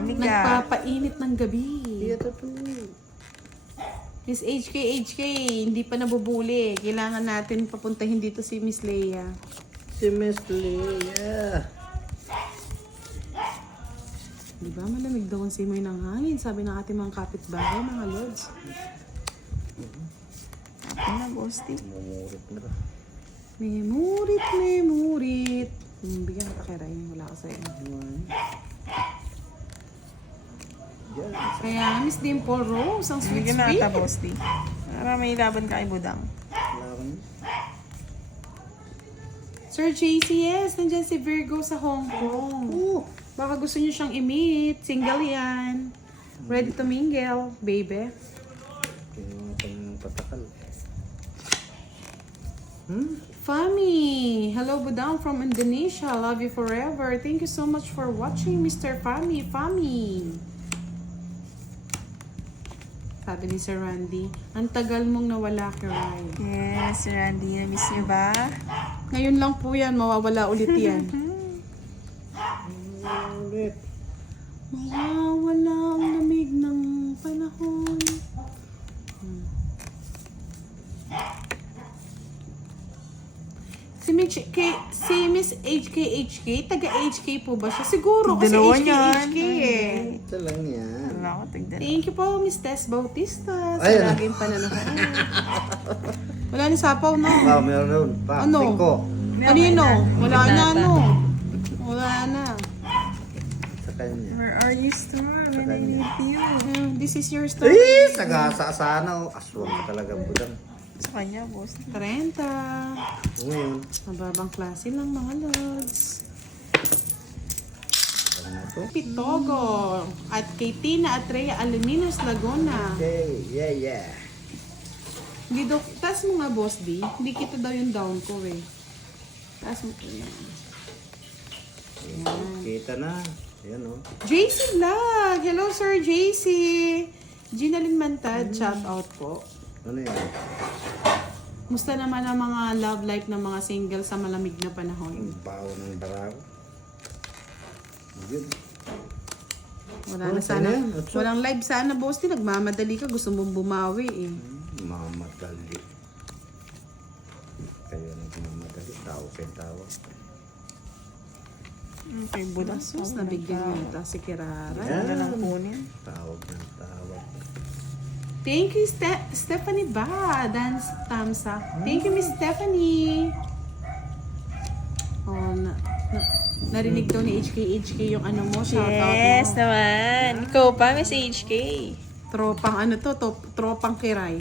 Lamig Nagpapainit ng gabi. Iya, to. Miss HK, hindi pa nabubuli. Kailangan natin papuntahin dito si Miss Leia. Si Miss Leia. Di ba malamig daw ang simoy ng hangin? Sabi ng ating mga kapitbahay, mga lords. Ano na, Bosti? Mumurit na. Memurit. Bigyan ka pakiray. Wala ka sa'yo. Yan. Kaya, Miss Dimple Rose, ang Bigyan na sweet. ata, Bosti. Para may laban ka kay Budang. Laban. Sir JCS, nandyan si Virgo sa Hong Kong. Baka gusto niyo siyang i-meet. Single yan. Ready to mingle, baby. Kinuha pa ng patakal. Fami, hello Budang from Indonesia. Love you forever. Thank you so much for watching, Mr. Fami. Sabi ni Sir Randy, ang tagal mong nawala, Kiray. Yes, Randy. Na-miss niyo ba? Ngayon lang po yan, mawawala ulit yan. Ulit. Mawawala ang lamig ng panahon. Si Miss HK, taga-HK po ba siya? Siguro kasi Dalawa HK niyan. eh. Ito lang yan. Wala ko tignan. Thank you po, Miss Tess Bautista. Sa Ayun. laging pananood. Wala ni Sapaw, no? Meron pa. Ano? Tingko. Kanino? Wala na, no? Wala na. Sa kanya. Where are you, Star? When I need you. This is your story. Sagasa sana. Aswang ka talaga, Budang. Sa kanya, Bosti. 30. Ngayon. Mababang klase lang, mga lods. Ano na to? Pitogo. At kay Tina Atrea Alaminos Laguna. Okay. Yeah. Hindi daw, taas mo nga, Boss D. Hindi kita daw yung down ko eh. Taas mo ko yan. Kita na. Ayan, oh. JC Vlog! Hello, Sir JC! Ginalyn Mantad, shout out po. Ano yan? Musta naman ang mga love life ng mga single sa malamig na panahon? Ang baho ng baraw. Yun. Wala Oh, na sana. sana yan. What's up? Walang live sana, Boss D. Nagmamadali ka. Gusto mong bumawi eh. Mamadali. Kayo nagmamadali. Tao kay tao. Okay, Budang. Sus, nabigyan niya ata si Kirara. Wala lang kunin. Tawag ng tawag. Thank you, Stephanie Ba. Dance Tamsa. Thank you, Miss Stephanie. Oh, narinig daw ni HK yung ano mo. Shout out Yes, mo. naman. Ikaw pa, Miss HK. Tropang ano to, tropang Kiray.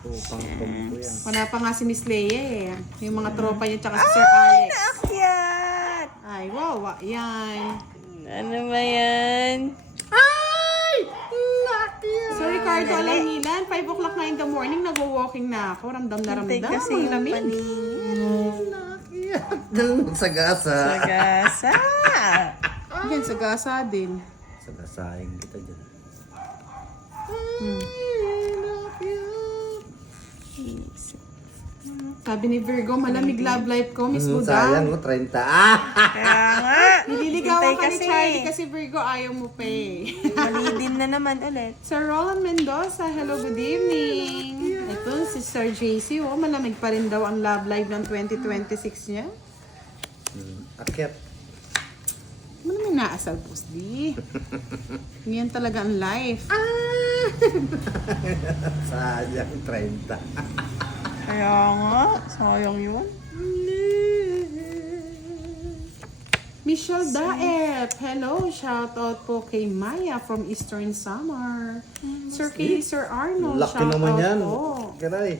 Upang tumpo yan. Wala pa nga si Miss Leia eh. Yung mga tropa niya tsaka si Sir Alex. Naakyat! Ay, wow, yan. Ano ba yan? Ay! Lucky! Sir Ricardo Alangilan, 5 o'clock na in the morning, nag-walking na ako. Ramdam na Hintay ramdam. kasi Ang yung lamig. paningin. Dahil sagasa. Sagasa! Yan, sa gasa din. Sagasahin kita dyan. Sabi ni Virgo, malamig love life ko, Miss Sayang Budang. mo, 30. Kaya nga. Nililigawan ka Hintay ni Charlie kasi Virgo ayaw mo pa eh. Mali din na naman ulit. Sir Roland Mendoza, hello, good evening. Ito, si Sir JC, oh, malamig pa rin daw ang love life ng 2026 niya. Akyat. Ano naman naasal, Boss D? Yan talaga ang life. Sayang, 30. Kaya nga. Sayang yun. Michelle Daep, hello, shout out po kay Maya from Eastern Summer. Sir K, Sir Arnold, Laki shout naman out yan. po. Kiray.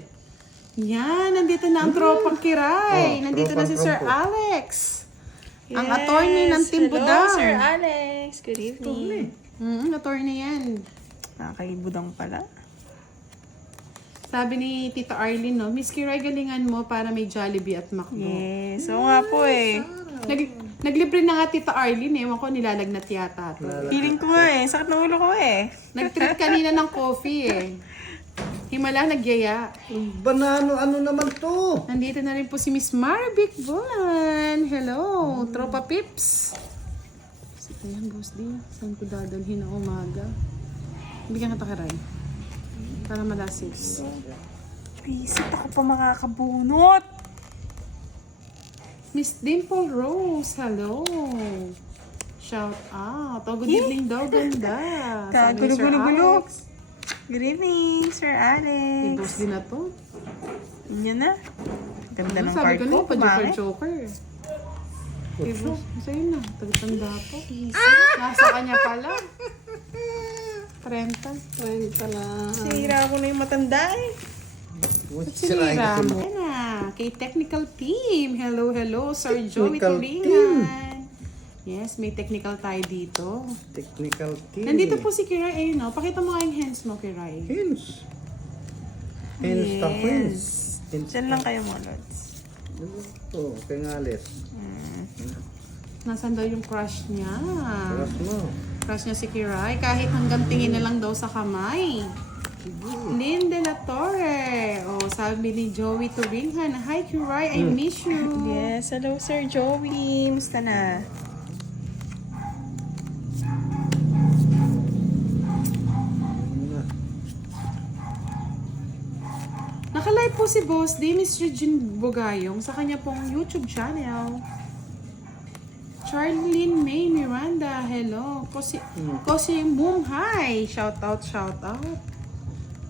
Yan, nandito na ang tropang Kiray. Oh, Nandito na si tropang Sir trompo. Alex. Ang attorney ng Team Hello, Budang. Sir Alex. Good evening. Attorney yan. Kay Budang pala. Sabi ni Tita Arlene, no, Miss Kiray, galingan mo para may Jollibee at McDo. Yes. So nga po eh. Naglibre na nga Tita Arlene, ewan ko nilalagnat yata to. Feeling ko nga eh. Sakit ng ulo ko eh. Nag-treat kanina ng coffee eh. Himala, nagyaya. Banano, ano naman to? Nandito na rin po si Miss Marvic Bulan. Hello, Tropa Pips. Ayan, boss D. Saan ko dadalhin na umaga? Bigyan ka takiray. Para malasis. Visit ako pa makakabunot. Miss Dimple Rose, hello. Shout out. Oh, good evening daw, ganda. Sabi ni Sir Kagulo-gulo-gulo. Alex. Good evening, Sir May boss Alex. din na to. Yan na. Ganda ng Sabi card ko ko. na, pa-joker Pumangit. joker. Hey, boss, sa'yo na. Tagatanda po. Nasa kanya pala. 30 lang. Sira ko na yung matanda eh. Sinira mo. Ayan na, kay technical team. Hello, hello, Sir Joey Technical Turingan. Yes, may technical tayo dito. Technical team. Nandito po si Kiray. Ayun, no? Pakita mo nga yung hands mo, Kiray. Hens. Hens Yes. ta hens. Hens. Diyan lang kayo mga lods. Ito, Pengales. Nasaan daw yung crush niya? Taras mo. Crush niya si Kiray. Kahit hanggang tingin na lang daw sa kamay. Lynn De La Torre. Oh, sabi ni Joey Turingan. Hi, Kiray. I miss you. Yes, hello Sir Joey. Musta na? Nakalive po si Boss D, Miss Regine Bugayong, sa kanya pong YouTube channel. Charlene May Miranda, hello. Kosi Boom, hi. Shout out, shout out.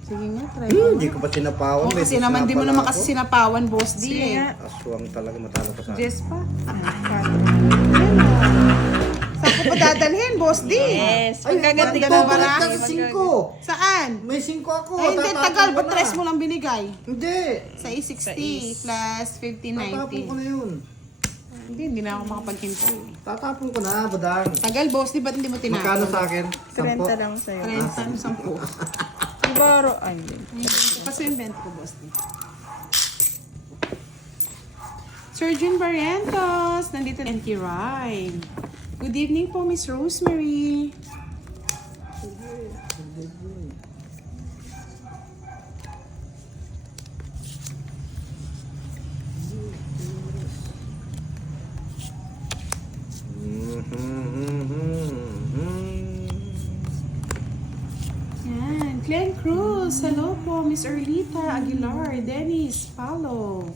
Sige nga, try mo. Hindi ko pa sinapawan. Oh, May kasi naman di mo sinapa naman na kasi ako. sinapawan, Boss D Sige eh. nga. Aswang talaga matalo ka sa akin. Jess pa. Ayun o. Saan ko pa dadalhin, Boss D? Yes, magkaganti ka maganda na ba na? Balik ka sa 5. Saan? May 5 ako. Ay, hindi, Tatapon tagal. ko Ba't na. tres mo lang binigay? Hindi. Sa E60 plus Tatapon ko 50-90. na yun. Hindi na ako makapaghintay. Tatapon ko na, badang. Tagal, Boss D, ba't hindi mo tinapon? Magkano sa akin? 30 lang sa'yo. 30, 10. Ibaro. Ay, hindi. Kasi yung bento ko, Boss D. Surgeon Barrientos, nandito and Kiray. Good evening po, Miss Rosemary. Yan. Glenn Cruz, hello po. Miss Erlita Aguilar, Dennis, follow.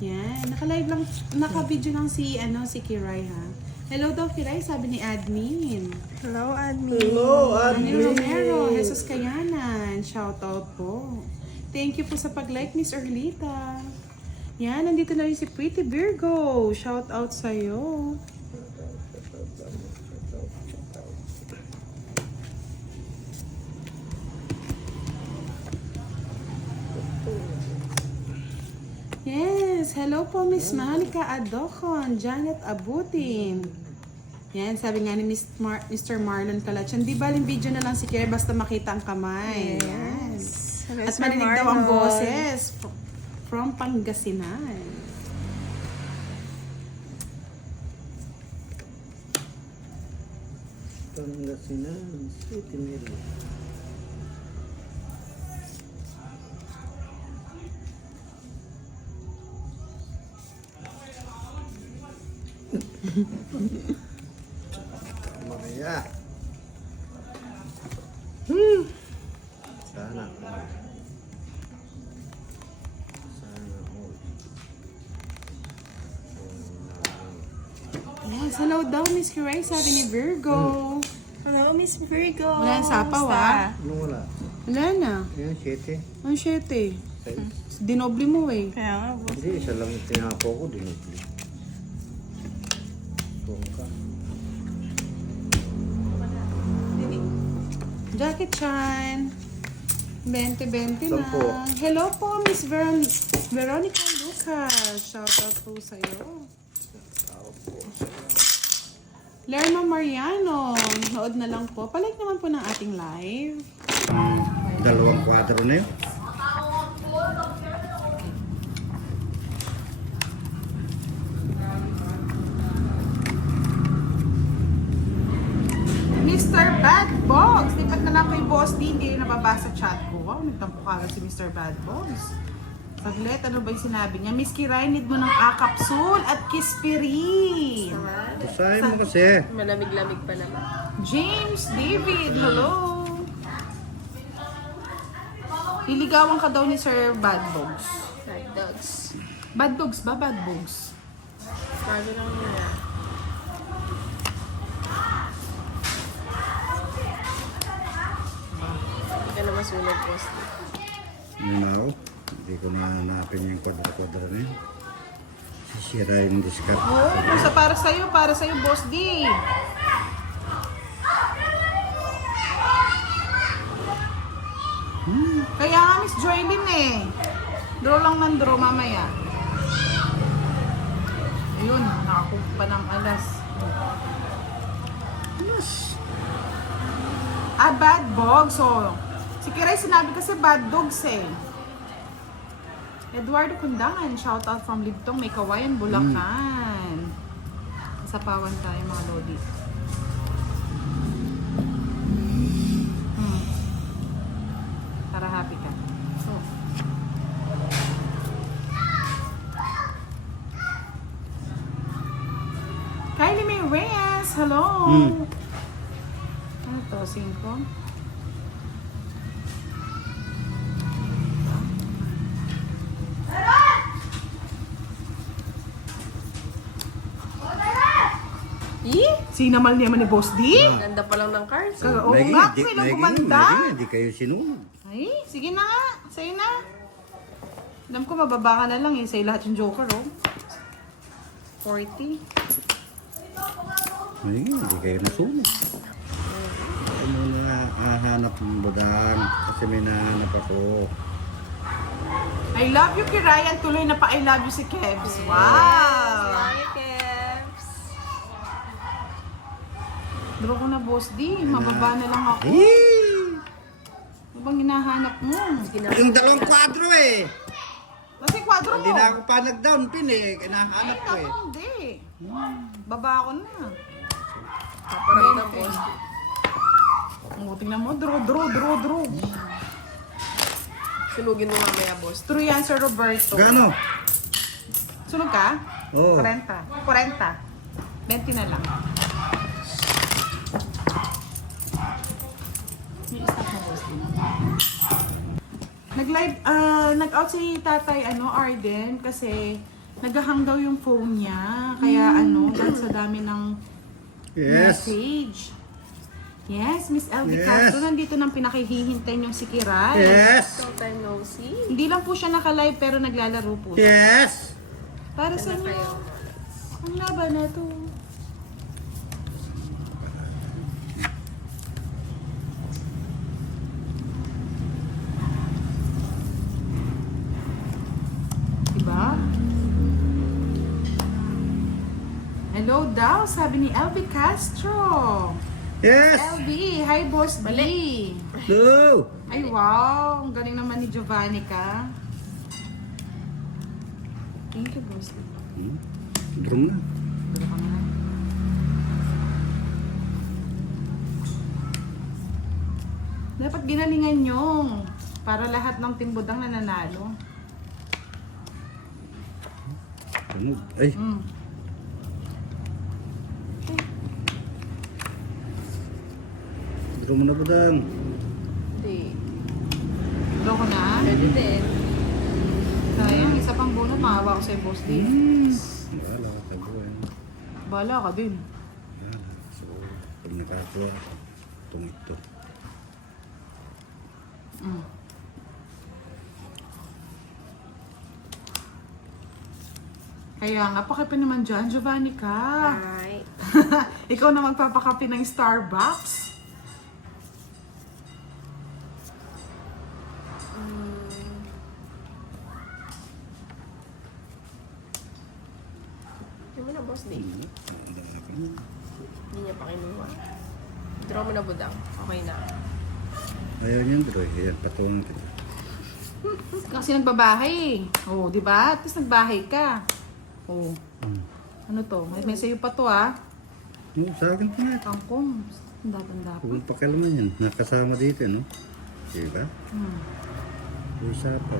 Yan. Naka-live lang, naka-video lang si, si Kiray ha. Hello daw Kiray, sabi ni admin. Hello, admin. Hello, Daniel admin. Romero, Jesus Kayanan, shout out po. Thank you po sa pag-like, Miss Erlita. Yan, nandito na rin si Pretty Virgo. Shout out sa'yo. Yes, hello po Miss Monica Adocon, Janet Abutin. Yan, sabi nga ni Mr. Marlon Kalachan, di ba yung video na lang si Kiray basta makita ang kamay. Yan. Hello, At Sir marinig daw ang Marlon. boses from Pangasinan. Pangasinan, City Mary. Mamaya. Sana. Sana all. Yes, hello daw Miss Kiray, sabi ni Virgo. Hello, Miss Virgo. Wala yung sapaw, Musta? ah. Anong wala? Wala na. Ayan, 7. Ang 7. Say. Dinoble mo eh. Kaya nga, boss. Hindi, isa lang yung tinapo ko, dinubli. Tungka. Jackie Chan. 20-20 na. Sampo. Hello po, Miss Veronica Lucas. Shout out po sa iyo. Lerma Mariano. Nood na lang po. Palike naman po ng ating live. Dalawang kwadro na yun. Mr. Bad Bogs. Lipat na lang kay Boss D. Hindi rin nababasa chat ko. Wow, nagtampo ka si Mr. Bad Bogs. Saglit, ano ba yung sinabi niya? Miss Kiray, need mo ng A-capsule at Kispirin. Basahin mo kasi. Malamig-lamig pa naman. James David, hello. Liligawan ka daw ni Sir Bad Bogs. Hot dogs. Bad Bogs ba? Bad Bogs. Bago lang nila. Hindi ka na masunod, boss. Hindi na ako. Hindi ko na hanapin yung kwadra-kwadra na yun. Sisira yung discard. Oh, kung para sa'yo, Boss D. Kaya nga, Miss Joylyn eh. Draw lang ng draw mamaya. Ayun, nakakuha pa ng alas. Yes. Bad Bogs. So, si Kiray sinabi kasi bad dogs eh. Eduardo Kundangan, shout out from Libtong, may Kawayan, Bulacan. Sa pawan tayo mga lodi. Para happy ka. So, Kylie May Reyes, hello! Ano to, 5? Sinamal niya man ni Boss D? Ganda pa lang ng cards. Oo nga, kailang gumanda. Hindi kayo sinunod. Ay, sige na nga. Sa'yo na. Alam ko, mababa ka na lang eh. Sa'yo lahat yung joker, oh. 40. Hindi kayo nasunod. Ako muna hahanap ng budang kasi may nahanap ako. I love you, Kirayan. Tuloy na pa I love you si Kevs. Wow! Hi, Kevs. Draw ko na, Boss D. Mababa na lang ako. Ano bang hinahanap mo? Yung dalawang kwadro eh. Kasi kwadro mo. Hindi na ako pa nag-down pin eh. Kinahanap ko Ay, eh. ako hindi. Baba ako na. Paparamdam, boss. Tingnan mo. Draw. Sunugin mo mamaya, boss. True yan, Sir Roberto. Gano? Sunog ka? Oo. 40. 20 na lang. May isa mo, boss. Nag-out si tatay, Arden, kasi naghahang daw yung phone niya. Kaya, dahil sa dami ng Yes. message. Yes, Miss Elvie Yes. Castro, nandito nang pinakihihintay yung si Kiray. Yes. So, tayo no see. Hindi lang po siya naka-live pero naglalaro po siya. Yes. Para sa inyo, ang laban na to. Diba? Hello daw, sabi ni Elvie Castro. Yes. Elvie, hi Boss D. No. Ay wow, ang galing naman ni Giovanni ka. Thank you, Boss D. Drum na. Dalo ka na. Dapat ginalingan nyo para lahat ng timbudang nananalo. Tunog. Ay. Drum na budang. Hindi. Dalo ko na. Pwede din. Sayang, isa pang bunot, maawa ko sa'yo, Boss D. Wala ka taguan. Bala ka din. Yan. So, pag nakakuha ako, itong ito. Kaya nga, pakipa naman dyan, Giovanni ka. Hi. Ikaw na magpapakape ng Starbucks. Hindi mo na, boss, di. Hindi Hindi niya pa kinuha. Draw mo na, budang. Okay na. Ayaw niyan, bro. Yan, patungan kita. Kasi nagbabahay eh. Oh, di ba? At least nagbahay ka. Oh. Ano to? May sa'yo pa to ah. Yung sa akin pa nga. Kangkong. Tanda-tanda pa. Kung pakialaman yan, nakasama dito, no? Diba? Isa pa.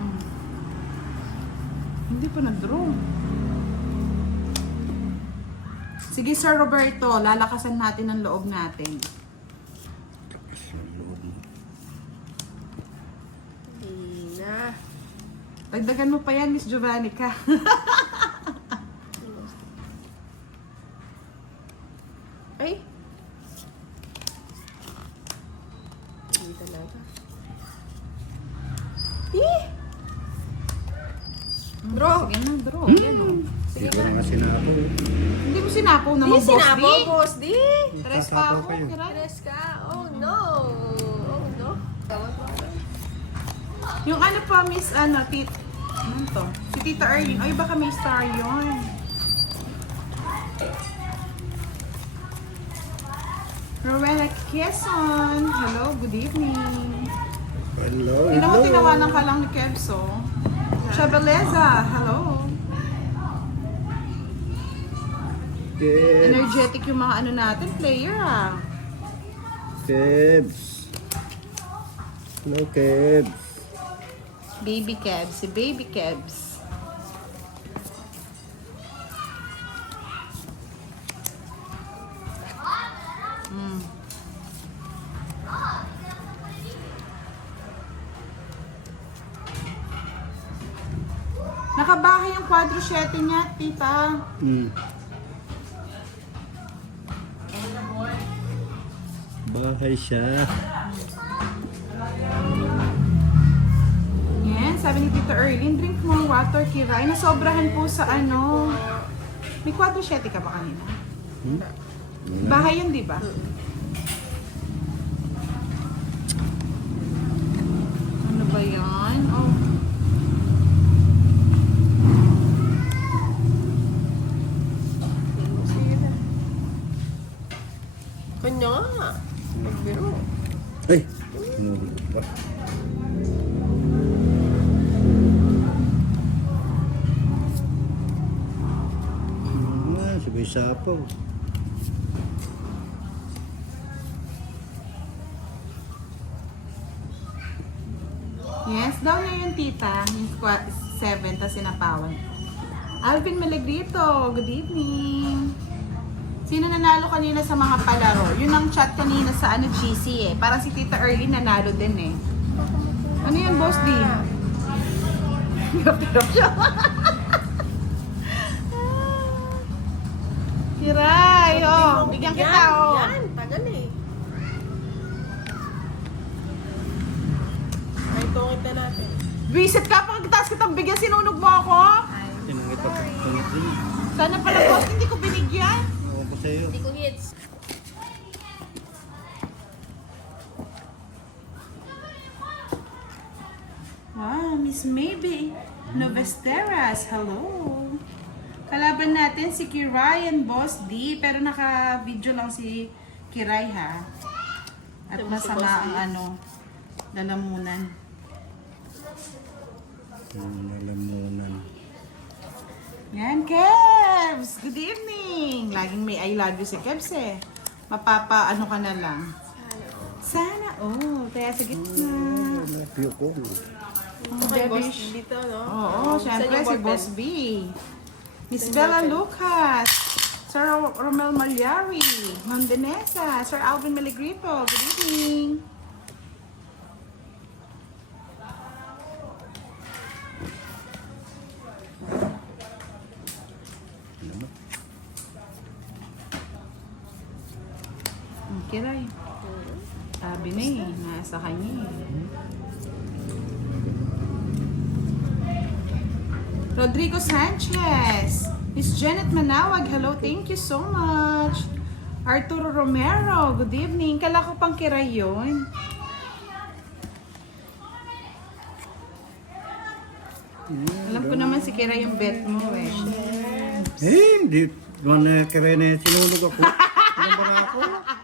Mm. Hindi pa nag-draw. Sige, Sir Roberto, lalakasan natin ang loob natin. Hindi na. Dagdagan mo pa yan, Miss Giovannica. Ay! Hindi talaga. Eh! Draw! Sige na, draw. Yan o. Hindi ko na nga sinabi. Hindi mo sinapaw naman, Di Boss sinabaw, D. boss di! Tres pa Tatapaw ako, kayo. kiray. Tres ka? Oh no! Oh no! Tawag mo ako. Yung ano pa, Miss, ano to? Si Tita Erling. Ay, baka may star yun. Rowena Quezon. Hello, good evening. Hello, Hindi naman tinawanan ka lang ni Kebso. Chabeleza, hello. Kebs. Energetic yung mga ano natin, player ah. Kebs. Hello, Kebs. Baby Kebs, si Baby Kebs. Nakabahay ang kwadro 7 niya, tita. Bahay siya. Yan, sabi ni Tita Erlyn, drink more water, Kiray. Nasobrahan po sa ano. May kwadro 7 ka ba kanina? Bahay yun, di ba? Ano ba yan? Oh. Sige na. Kanya nga. Magbiro. Ay! Sinulog ba? Sabay sapaw. Yes, down na yung tita. Yung 7, tas sinapawan. Alvin Melegrito, good evening. Sino nanalo kanina sa mga palaro? Yun ang chat kanina sa ano GC eh. Parang si Tita Erlyn nanalo din eh. Ano yan, Boss D? Hirap siya. Kiray, oh. Bigyan kita, oh. Yan, tagal eh. Ay, tungit na natin. Visit ka, pagkataas kitang bigyan, sinunog mo ako. Sinungit ako. Tungit din. Sana pala, Boss, hindi ko binigyan. Ewan ko sa'yo. Hindi ko hits. Wow, Miss Maybe Novesteras, hello. Kalaban natin si Kiray and Boss D, pero naka-video lang si Kiray ha. At Si masama Boss D. ang ano, lalamunan. Nalamunan. Yan, Kebs! Good evening! Laging may I love you si Kebs eh. Mapapa, ano ka na lang. Sana, oh, kaya sa gitna. Napio ko. Okay, boss Debish. dito, no? Oo, syempre Saan yung si ballpen? Boss B. Miss Saan yung Bella ballpen? Lucas, Sir Romel Malyari, Ma'am Vanessa, Sir Alvin Melegrito, good evening. Kiray. Sabi na eh, nasa kanya eh. Rodrigo Sanchez. Miss Janet Manawag, hello, thank you so much. Arturo Romero, good evening. Kala ko pang Kiray yun. Alam ko naman si Kiray yung bet mo eh. Eh, hindi man kaya na sinulog ako. Ano ba nga ako?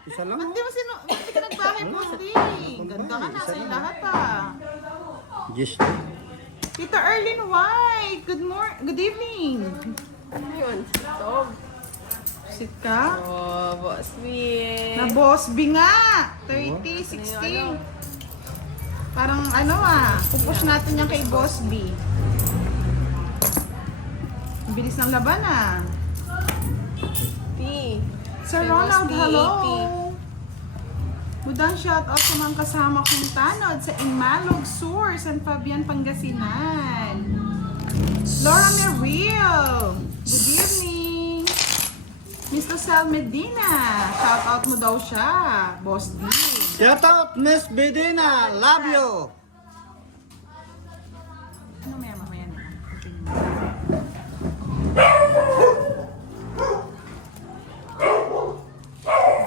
Isa lang. Hindi mo hindi ka nagbahay po, Sri. Ganda ka na sa lahat ah. Yes. Tita Erlyn White, good evening. Ano yun? Stop. Sit ka? Oh, boss B. Na Boss B nga! 30, 16. Parang ano ah, pupush natin yan kay Boss B. Ang bilis ng laban ah. P. Sir Kay Ronald, Boss D, hello. 80. Budang shoutout sa mga kasama kong tanod sa Inmalog Sur, San Fabian, Pangasinan. Laura Merrill, good evening. Mr. Sal Medina, shoutout mo daw siya. Boss D. Shout out, Miss Bedina. Love you. Ano mamaya na.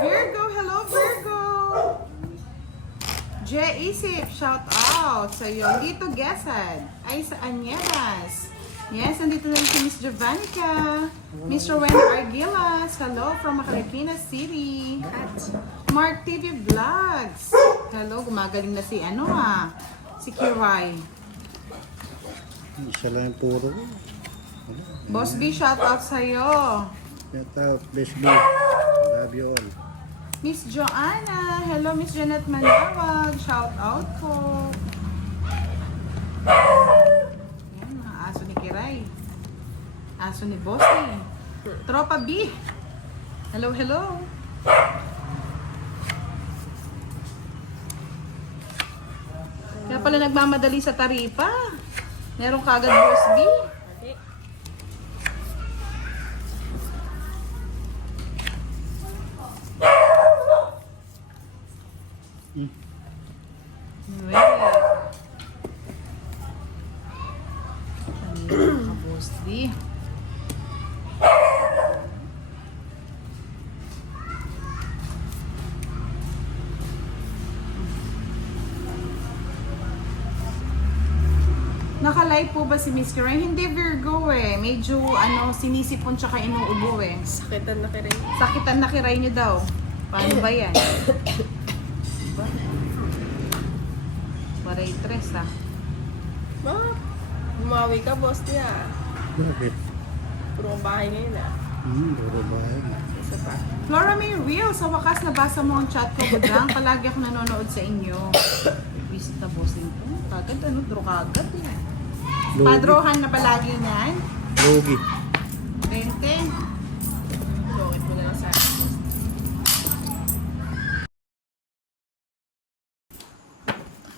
Virgo, hello Virgo. J. Isip, shout out sa iyo. Lito Gesad, ay sa Anieras. Yes, nandito na rin si Miss Jovannica. Miss Rowena Argilas, hello from Marikina City. Mark TV Vlogs. Hello, gumagaling na si si Kiray. Isa lang yung puro. Boss B, shout out sa iyo. Shout out, Miss B. Love you all. Miss Joanna, hello Miss Janet Manawag, shout out po. Yan, mga aso ni Kiray. Aso ni Bossy. Tropa B. Hello, hello. Kaya pala nagmamadali sa taripa. Meron kagad Boss B. Boss D. Naka-live po ba si Miss Kiray? Hindi Virgo eh. Medyo sinisipon tsaka inuubo eh. Sakitan na kiray. Sakitan na Kiray niyo daw. Paano ba yan? Diba? Paray tres ah. Bakit? Bumawi ka, boss niya. Bakit? Puro kang bahay ngayon ah. Puro bahay. Isa pa. Flora May Real, sa wakas nabasa mo ang chat ko, Budang. Palagi ako nanonood sa inyo. Visit na bossing ko. Kagad draw kagad eh. Logi. Padrohan na palagi niyan. Logi. 20. Lokit mo na lang sa akin.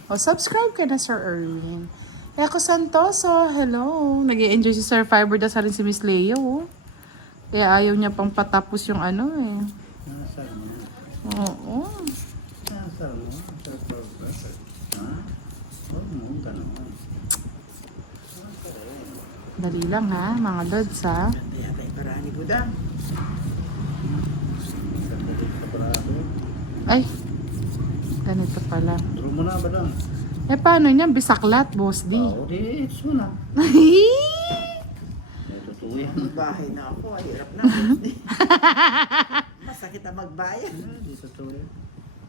O, subscribe ka na, Sir Erwin. Eko Santoso, hello. Nag-i-enjoy si Sir Fiber, da sa rin si Miss Leo. Oh. Kaya ayaw niya pang patapos yung eh. Nasaan mo? Oo. Nasaan mo? Ha? Huwag mo, ganun. Dali lang ha, mga lods ha. Kaya parani Budang. Sa parado. Ay, ganito pala. Draw mo na ba lang? Eh, paano niyan? Bisaklat, Boss D. Oo, di, it's mo na. May totoo yan. Magbahay na ako, ay hirap na. Masakit na magbayad. Di totoo yan.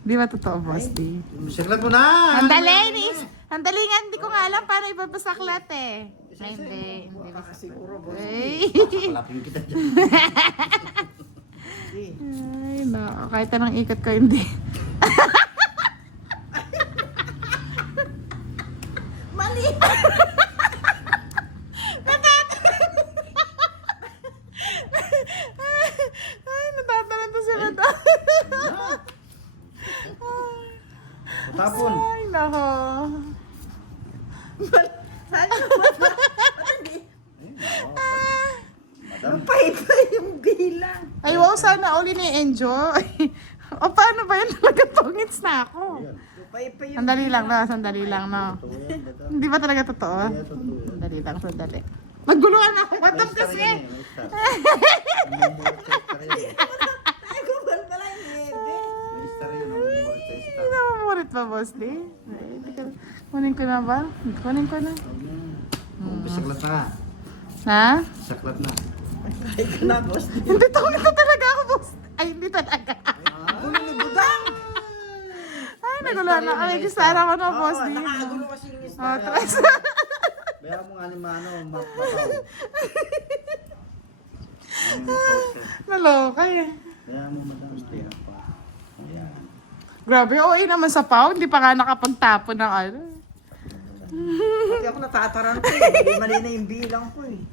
Di ba totoo, Boss D? Bisaklat mo na! Andali nga, hindi ko nga alam paano ibabasaklat eh. Ay, hindi. Baka siguro, boss. Ay, Kalapin kita dyan. Hindi. ay no. Kahit anong ikot ko, hindi. Mali! Ay, natatalan to si Madam. Tapon. Ay, nako. Saan yung hindi? Madam. Paipa yung bilang. Ay, wow, sana uli na-enjoy. O, paano ba yan? Talaga pangits na ako. Ayan. Paipa yung Sandali lang na, sandali lang na. Totoo yan, madam. Hindi ba talaga totoo? Kaya totoo yan. Sandali lang, sandali. Naguluhan ako, madam May star kasi. yan eh, may star. May buhat sa star yan eh. Ay, gubal pala yung hebe. May star yun, may buhat sa star. Hindi na mamurit pa, boss, di? Ay, teka. Kunin ko na ba? Kunin ko na. Bisaklat na. Ha? Bisaklat na. Ay, ka na, boss. Hindi ito talaga ako, boss. Ay, hindi talaga. Gulo ni Budang. Ay, naguluhan na. Ay, gistara ko na, boss, Oo, di. nakagulo kasi yung Oh, isda. tres. Kaya mo nga ni Mano, mapataw. Naloka eh. Kaya mo madam. Kaya pa. Ayan. Grabe, okay naman sa pao. Hindi pa nga nakapagtapon ng ano. Pati ako natataranta eh. Mali na yung bilang ko eh.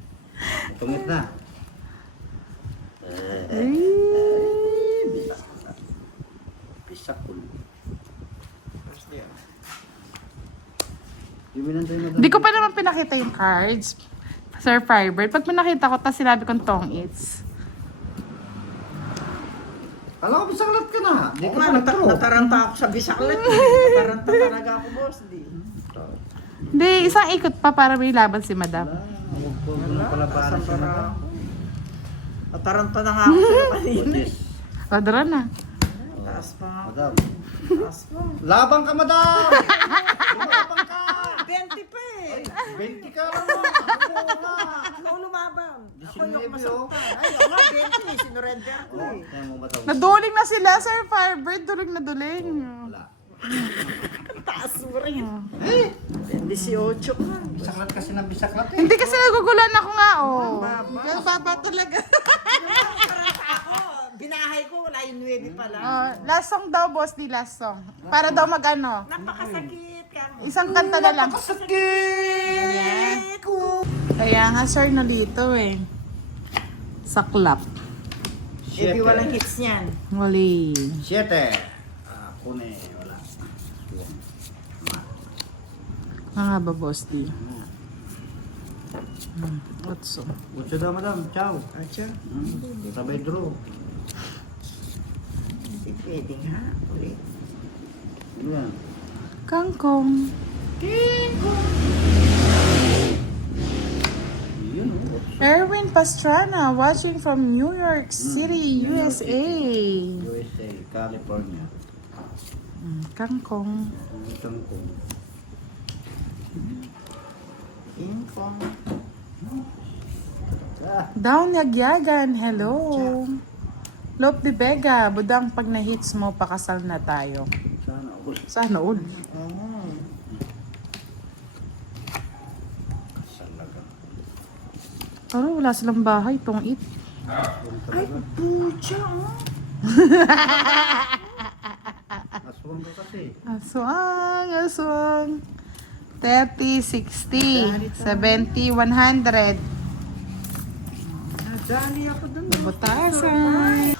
Tungit na. Ay. Pisakul. Tapos diyan. Hindi ko pa naman pinakita yung cards. Sir Firebird. Pag pinakita ko, tapos sinabi kong tong its. Alam ko, bisaklat ka na. Di Oo ka nga, pa nagturo. nataranta ako sa bisaklat. Nataranta talaga ako, boss. Di. Hindi, isang ikot pa para may laban si Madam. Huwag ko nang palabanan sa mata. Nataranta na nga ako sa'yo kanina. Butis. Padra na. Taas pa nga. Madam. Taas pa. Labang ka, madam! Lumabang ka! 20 pa eh. 20 ka lang mo. Ako na. Ako lumaban. Ako yung 19, masaktan. Ay, ako nga 20. Sinurrender ko eh. Kaya mo, madam. Naduling na sila, Sir Firebird. Duling na duling. Wala. Taas mo rin. Eh, 18 ka. Bisaklat kasi ng bisaklat eh. Hindi kasi nagugulan ako nga, oh. Baba. Kaya baba talaga. Nataranta ako. Binahay ko, wala yung 9 pala. Last song daw, boss, di last song. Para daw mag-ano. Napakasakit ka. Isang kanta na lang. Sakit ko! Kaya nga, sir, nalito eh. Saklap. Eh, di walang hits niyan. Wali. 7. Ako na eh. Wala. Nga ba, boss, di? Otso. Utso daw, madam. Ciao. Acha, Sabay draw. hindi pwede nga. Ulit. Ano yan? Kangkong. Yun o. Utso. Erwin Pastrana, watching from New York City, USA. USA, California. Kangkong. Isang ko. King Kong. Down Nagyagan, hello. Lop de Vega, budang pag na-hits mo, pakasal na tayo. Sana all. Sana all. Oo. Salaga. Pero wala silang bahay, tong it. Ay, pucha, oh. Aswang ka kasi. Aswang, aswang. 30, 60, 70, 100. Nadali ako dun. Butasan.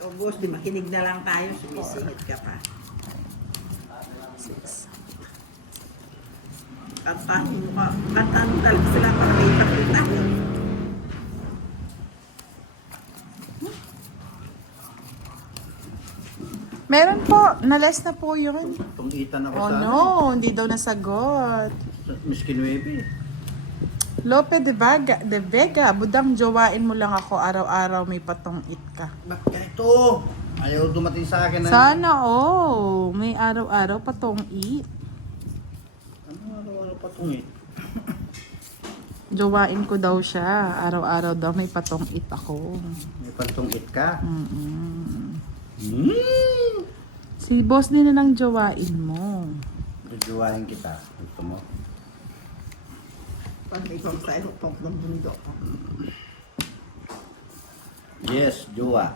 O, boss, di makinig na lang tayo. Sumisingit ka pa. 6. Kantahin mo ka. Kantahin mo talaga sila para may ipakita. Meron po, nalas na po yun. Tungitan ako Oh sa no, hindi daw nasagot. Miskin Webe. Lope de Vega, budang jowain mo lang ako araw-araw may patong it ka. Bakit ganito? Ayaw dumating sa akin ng... Sana may araw-araw patong it. Ano araw-araw patungit? Jowain ko daw siya, araw-araw daw may patong it ako. May pantungit ka? Mm-mm. Hmm. Si boss din na lang jowain mo. Jujuwain kita. Gusto mo? Pag ikaw sa'yo, pag ng bundok. Yes, jowa.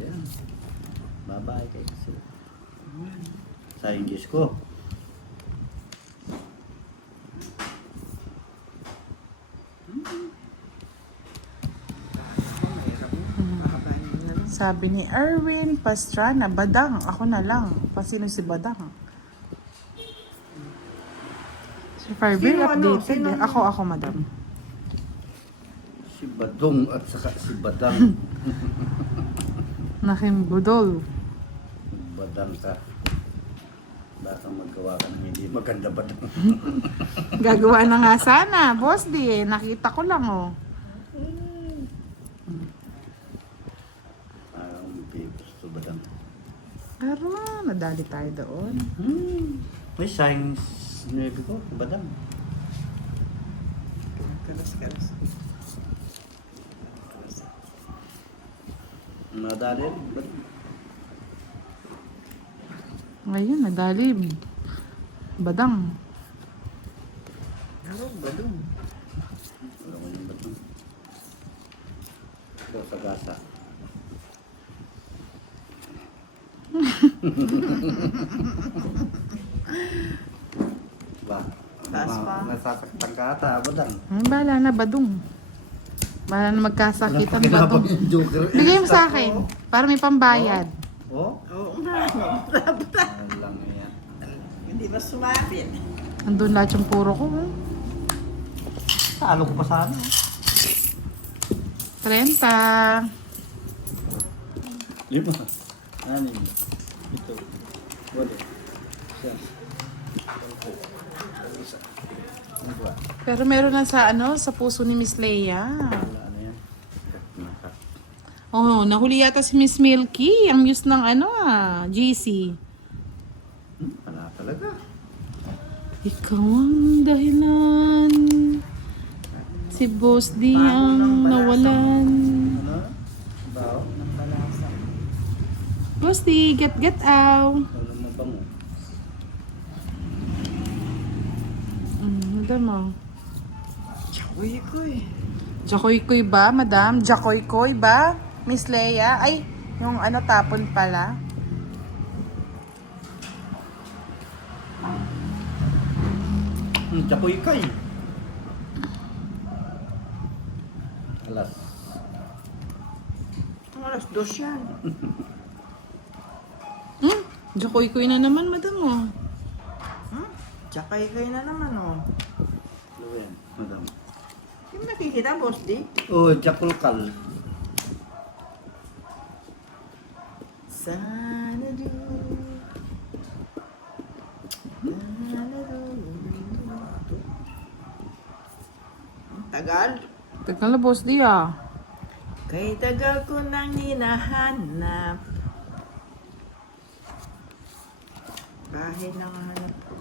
Yan. Bye-bye kay kasi. Sa English ko. Sabi ni Erwin Pastrana, Badang, ako na lang. Pasino si Badang? Si Firebird Sino, ano? updated. Sino? Ako, madam. Si Badong at saka si Badang. Nakim Budol. Badang ka. Baka magawa ka ng hindi maganda badang. Gagawa na nga sana, boss di. Nakita ko lang, oh. Gusto badang. Pero, nadali tayo doon. May science navy ko, badang. Kalas-kalas. Nadali, badang. Ngayon, nadali. Badang. Ano ba dun? Wala ko yung badang. Ito sa gasa. Ba? Taas pa. Nasasaktan ka ata, budang. Bahala na, badung. Bahala na magkasakitan, Kinabang badung. yung joker. Bigay mo sa akin, para may pambayad. Oh? Oo nga, buta. Ano lang yan. Hindi na sumapit. Andun lahat yung puro ko. Talo ko pa sana. 30. 5. 6. Ito. Wala. Siya. Pero meron na sa sa puso ni Miss Leia. Wala ano yan. Oh, nahuli yata si Miss Milky, ang muse ng GC. Wala talaga. Ikaw ang dahilan. Si Boss D ang nawalan. Ano? Bao? Boss D, get out. Ano mabango? Madam, Uy, koy. Jakoy-koy ba, madam? Jakoy-koy ba? Miss Leia? Ay, yung tapon pala. Jakoy kay. Alas. Ang alas 2 yan. Jakoy-koy na naman, madam, oh. Tsakay kayo na naman, oh. Ano yan, madam? Hindi mo nakikita, boss, di? Oh, jakulkal. Sana do. Ang tagal. Tagal na, Boss D, ah. Kay tagal ko nang hinahanap. Bahay na nga hanap ko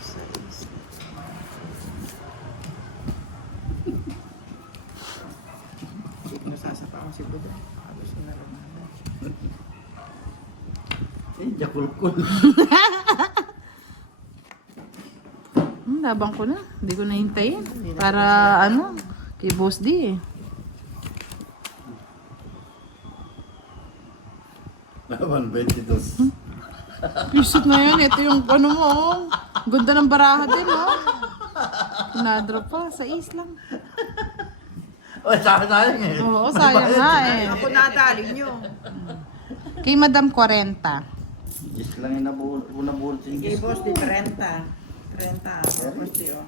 sa isla. Hindi ko nasasapa ako si Buda. Halos na lang naman. Jakulkul. Labang ko na. Hindi ko nahintayin. Para, kay Boss D, eh. Laban 22. Kisot na yan. Ito yung mo, oh. Ganda ng baraha din, oh. Pinadro pa. Sa islang. Oh, sayang eh. Oo, sayang nga, eh. Ako nadali nyo. Kay Madam 40. Gis lang yung nabuhol sa Kay Ingles. boss di 30. 30 ako. Boss di, oh.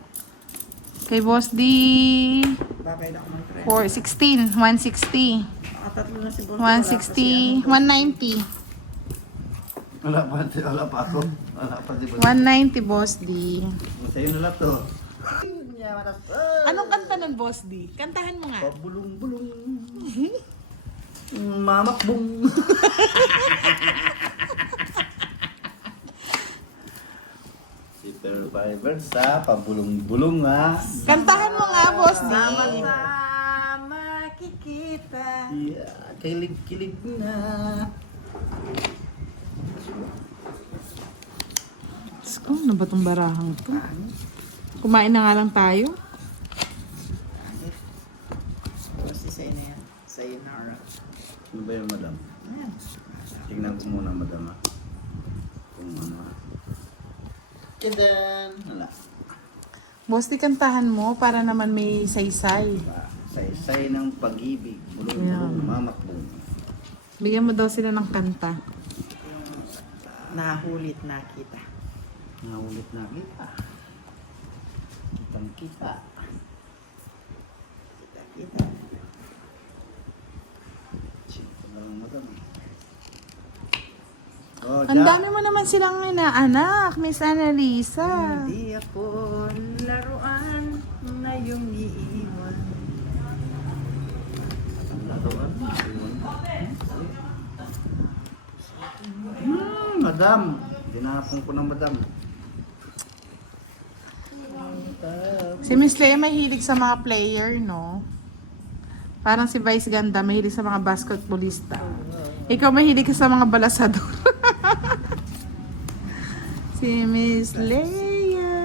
Kay Boss D, Babay na ako ng 30. 16. 160. Nakatatlo na si boss. 160. 190. Wala pa ako. Wala pa si Boss. 190, Boss D. Sa'yo na lang to. Anong kanta nun, Boss D? Kantahan mo nga. Pabulong-bulong. Mamakbong. Si Survivor sa pabulong-bulong ha. Kantahan mo nga, Boss D. Sama-sama kikita. Yeah, kilig-kilig na. Sko, ano ba itong barahang to? Kumain na nga lang tayo. Boss di sa'yo na yan. Sa'yo na oras. Ano ba yun, madam? Ayan. Tingnan ko muna, madam ha. Kung ano ha. Tiyadan! Wala. Boss D, kantahan mo para naman may saysay. Saysay ng pag-ibig. Bulong-bulong, mamakbong. Bigyan mo daw sila ng kanta. Nahulit nakita. Naulit na kita. Kitang kita. Kita. Sino na lang madam. Oh, Ang dami mo naman silang inaanak, Miss Annalisa. Hindi ako laruan na yung iiwan. Laruan. Madam. Dinapong ko ng madam. Si Miss Leia mahilig sa mga player, no? Parang si Vice Ganda, mahilig sa mga basketballista. Ikaw mahilig ka sa mga balasador. Si Miss Leia.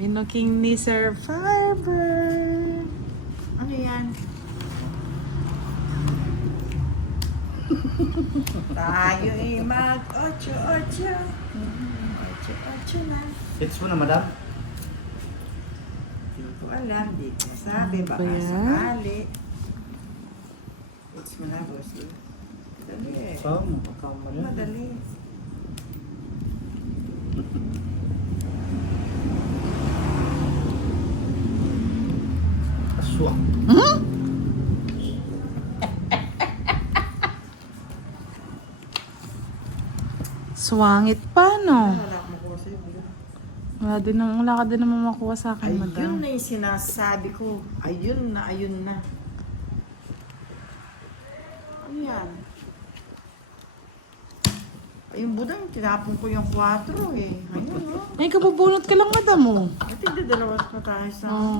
Binuking ni Sir Fiber. Ano yan? Tayo ay mag-8-8. 8-8 na. Hits mo na, madam. Hindi ko alam, di ko masabi. Baka Ano ba yan? sakali. It's mo na, boss. Dali eh. So, magkakamali. Madali. Aswang. Swangit pa, no? Wala akong makuha sa'yo. Wala ka din naman makuha sa akin, Ayun madam. na yung sinasabi ko. Ayun na, ayun na. Ano yan? Ayun budang, tinapon ko yung 4 eh. Ayun no? Ay, kabubunot ka lang, madam, oh. At hindi dalawas na tayo sa... Oh.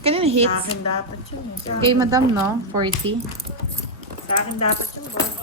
Kanina Sa hits. akin dapat yun eh. Sa, Kay madam, no? 40. sa akin dapat yun, boss.